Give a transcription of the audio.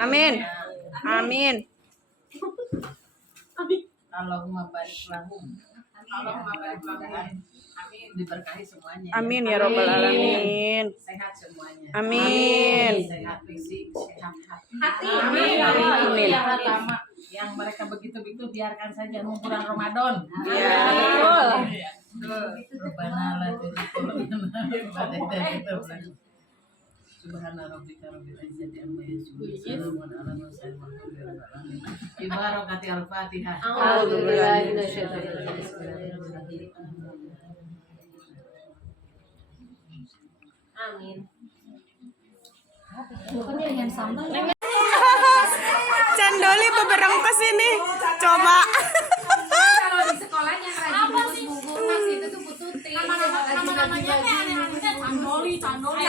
Amin. Amin. Allahumma barik lahum. Allahumma barik lahum. Amin. Diberkahi semuanya. Amin ya robbal alamin. Sehat semuanya. Amin. Sehat fisik, sehat hati. Amin. Amin. Yang pertama, yang mereka begitu biarkan saja bulan Ramadan. Ya, betul. Rabbana la tuzigh Subhana rabbika rabbil izzati amma yasifun. Salamun ala mursalin walhamdulillahi rabbil alamin. Bi barakati al-Fatihah. A'udzubillahi minasyaitonir rajim. Bismillahirrahmanirrahim. Amin. Bukannya yang sambal. Candoli beberang ke sini. Coba. Kalau di sekolahnya rajin bungkus nasi itu tuh bututin. Nama-namanya aneh-aneh. Candoli. Candoli.